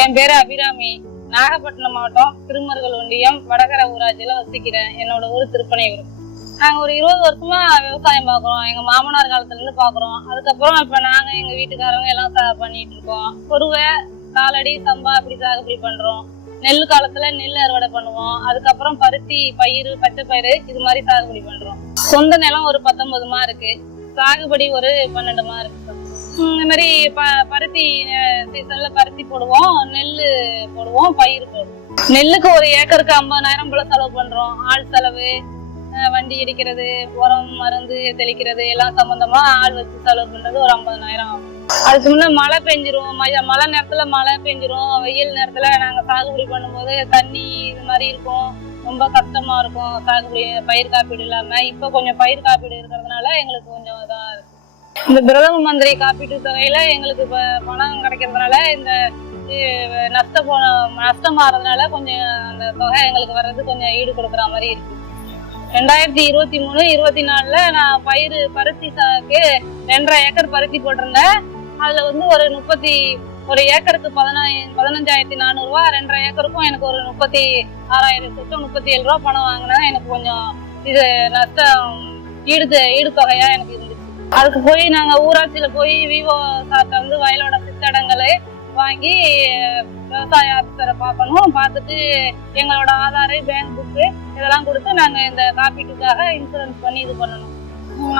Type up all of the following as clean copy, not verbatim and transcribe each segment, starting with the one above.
என் பேரு அபிராமி. நாகப்பட்டினம் மாவட்டம் திருமருகல் ஒன்றியம் வடகரை ஊராட்சியில வசிக்கிறேன். என்னோட ஊர் திருப்பனையூர். நாங்க ஒரு 20 வருஷமா விவசாயம் பாக்குறோம். எங்க மாமனார் காலத்துல இருந்து பாக்குறோம். அதுக்கப்புறம் இப்ப நாங்க எங்க வீட்டுக்காரங்க எல்லாம் பண்ணிட்டு இருக்கோம். குருவை, காலடி, சம்பா இப்படி சாகுபடி பண்றோம். நெல் காலத்துல நெல் அறுவடை பண்ணுவோம். அதுக்கப்புறம் பருத்தி, பயிறு, பச்சை பயிறு இது மாதிரி சாகுபடி பண்றோம். சொந்த நிலம் ஒரு 19 மா இருக்கு. சாகுபடி ஒரு 12 மா இருக்கு. இந்த மாதிரி பருத்தி சீசன்ல பருத்தி போடுவோம், நெல் போடுவோம், பயிர் போடுவோம். நெல்லுக்கு ஒரு ஏக்கருக்கு 50,000 போல செலவு பண்றோம். ஆள் செலவு, வண்டி இடிக்கிறது, உரம், மருந்து தெளிக்கிறது எல்லாம் சம்பந்தமா ஆள் வச்சு செலவு பண்றது ஒரு 50,000 ஆகும். அதுக்கு முன்ன மழை பெஞ்சிரும். மழை நேரத்துல மழை பெஞ்சிரும். வெயில் நேரத்துல நாங்க சாகுபடி பண்ணும்போது தண்ணி இது மாதிரி இருக்கும். ரொம்ப கஷ்டமா இருக்கும் சாகுபடி, பயிர் காப்பீடு இல்லாம. இப்ப கொஞ்சம் பயிர் காப்பீடு இருக்கிறதுனால எங்களுக்கு கொஞ்சம் இதா இருக்கு. இந்த பிரதம மந்திரி காப்பீட்டு தொகையில எங்களுக்கு இப்ப பணம் கிடைக்கிறதுனால இந்த நஷ்டமாறதுனால கொஞ்சம் அந்த தொகை எங்களுக்கு வர்றது கொஞ்சம் ஈடு கொடுக்குற மாதிரி இருக்கு. 2023-24 நான் பருத்தி சாக்கு 2.5 ஏக்கர் பருத்தி போட்டிருந்தேன். அதுல வந்து ஒரு ஏக்கருக்கு 15,400 ரூபா, 2.5 ஏக்கருக்கும் எனக்கு ஒரு 36,037 ரூபா பணம் வாங்கினேன். எனக்கு கொஞ்சம் இது நஷ்டம் ஈடு தொகையா எனக்கு இருந்துச்சு. அதுக்கு போய் நாங்க ஊராட்சியில போய் விவோ சார்ட்ட வந்து வயலோட சித்தடங்களை வாங்கி விவசாய ஆபீசரை பார்க்கணும். பார்த்துட்டு எங்களோட ஆதார், பேங்க் புக்கு இதெல்லாம் கொடுத்து நாங்க இந்த காப்பீட்டுக்காக இன்சூரன்ஸ் பண்ணி இது பண்ணணும்.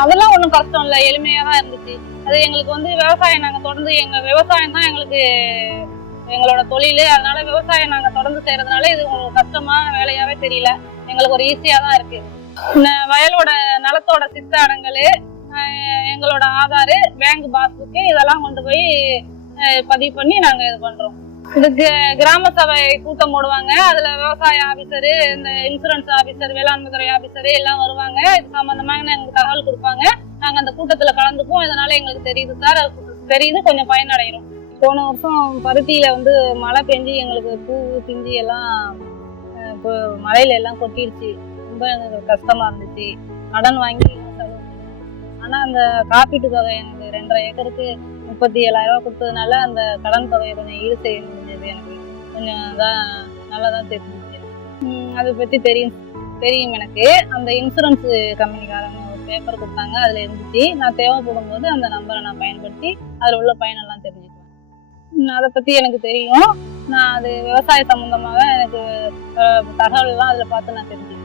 அதெல்லாம் ஒன்றும் கஷ்டம் இல்லை, எளிமையா தான் இருந்துச்சு. அது எங்களுக்கு வந்து விவசாயம் நாங்க தொடர்ந்து எங்க விவசாயம் தான் எங்களோட தொழில். அதனால விவசாயம் நாங்க தொடர்ந்து செய்யறதுனால இது உங்களுக்கு கஷ்டமான வேலையாவே தெரியல. எங்களுக்கு ஒரு ஈஸியா தான் இருக்கு. வயலோட நிலத்தோட சித்த அடங்கல், எங்களோட ஆதார், பேங்க் பாஸ்புக்கு இதெல்லாம் கொண்டு போய் பதிவு பண்ணி நாங்க இது பண்றோம். இதுக்கு கிராம சபை கூட்டம் போடுவாங்க. அதுல விவசாய ஆபீசரு, இந்த இன்சூரன்ஸ் ஆபீசர், வேளாண்மை துறை ஆபீசரு எல்லாம் வருவாங்க. இது சம்பந்தமாக எங்களுக்கு தகவல் கொடுப்பாங்க. நாங்க அந்த கூட்டத்துல கலந்துப்போம். இதனால எங்களுக்கு தெரியுது சார், தெரியுது, கொஞ்சம் பயனடைகிறோம். போன வருஷம் பருத்தியில வந்து மழை பெஞ்சு எங்களுக்கு பூ பிஞ்சு எல்லாம் மழையில எல்லாம் கொட்டிடுச்சு. ரொம்ப எங்களுக்கு கஷ்டமா இருந்துச்சு. கடன் வாங்கி ஆனா அந்த காப்பீட்டு தொகை எனக்கு 2.5 ஏக்கருக்கு 37,000 ரூபா கொடுத்ததுனால அந்த கடன் தொகையை கொஞ்சம் ஈடு செய்ய முடிஞ்சது. எனக்கு கொஞ்சம் நல்லாதான் தெரிஞ்சிச்சு. அதை பத்தி தெரியும் எனக்கு. அந்த இன்சூரன்ஸ் கம்பெனிக்காரங்க ஒரு பேப்பர் கொடுத்தாங்க, அதுல இருந்துச்சு. நான் தேவைப்படும் போது அந்த நம்பரை நான் பயன்படுத்தி அதுல உள்ள பயனெல்லாம் தெரிஞ்சுக்குவேன். அதை பத்தி எனக்கு தெரியும். நான் அது விவசாய சம்பந்தமாக எனக்கு தகவல்லாம் அதுல பார்த்து நான் தெரிஞ்சுக்குவேன்.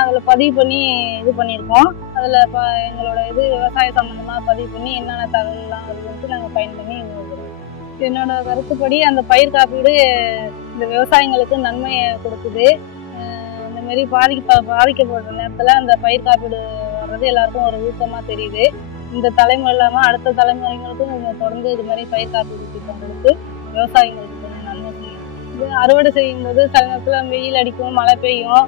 அதுல பதிவு பண்ணி இது பண்ணியிருக்கோம். அதுல எங்களோட விவசாய சம்பந்தமா பதிவு பண்ணி என்னென்ன தகவல்லாம் வருதுன்ட்டு நாங்க பயன் பண்ணி என்னோட கருத்துப்படி அந்த பயிர் காப்பீடு இந்த விவசாயிங்களுக்கு நன்மையை கொடுக்குது. இந்த மாதிரி பாதிக்கப்படுற நேரத்துல அந்த பயிர் காப்பீடு வர்றது எல்லாருக்கும் ஒரு ஊக்கமா தெரியுது. இந்த தலைமுறை இல்லாம அடுத்த தலைமுறைகளுக்கும் தொடர்ந்து இது மாதிரி பயிர் காப்பீடு திட்டம் கொடுத்து விவசாயிகளுக்கு கொஞ்சம் நன்மை செய்யும். இது அறுவடை செய்யும் போது சில நேரத்துல வெயில் அடிக்கும், மழை பெய்யும்,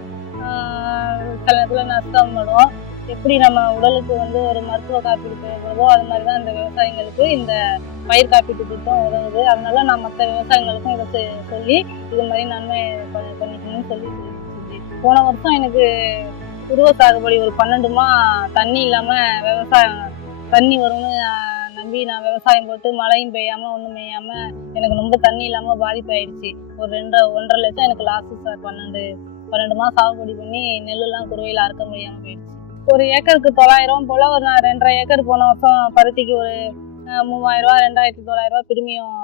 சில நேரத்தில் நஷ்டம் வரும். எப்படி நம்ம உடலுக்கு வந்து ஒரு மருத்துவ காப்பீடு தேவைப்படுதோ அது மாதிரிதான் இந்த விவசாயிகளுக்கு இந்த பயிர் காப்பீட்டு திட்டம் உதவுது. அதனால நான் மற்ற விவசாயிகளுக்கும் இதை சொல்லி இது மாதிரி நன்மை பண்ணிக்கணும்னு சொல்லி போன வருஷம் எனக்கு குருவை சாகுபடி ஒரு 12 மா தண்ணி இல்லாம விவசாயம் தண்ணி வரும்னு நம்பி நான் விவசாயம் போட்டு மழையும் பெய்யாம ஒன்றும் பெய்யாம எனக்கு ரொம்ப தண்ணி இல்லாம பாதிப்பு ஆயிடுச்சு. ஒரு 1.5 லட்சம் எனக்கு லாஸு சார். 12 மாதம் சாகுபடி பண்ணி நெல்லுலாம் குருவையில் அறுக்க முடியாமல் போயிடுச்சு. ஒரு ஏக்கருக்கு 9,000 போல நான் 2.5 ஏக்கர் போன வருஷம் பருத்திக்கு ஒரு 3,000 ரூபா, 2,900 ரூபா பிரீமியம்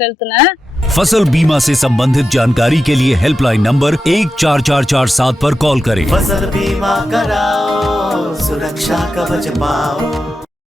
செலுத்தினேன். फसल बीमा से संबंधित जानकारी के लिए हेल्पलाइन नंबर 144447 पर कॉल करें। फसल बीमा कराओ, सुरक्षा कवच पाओ।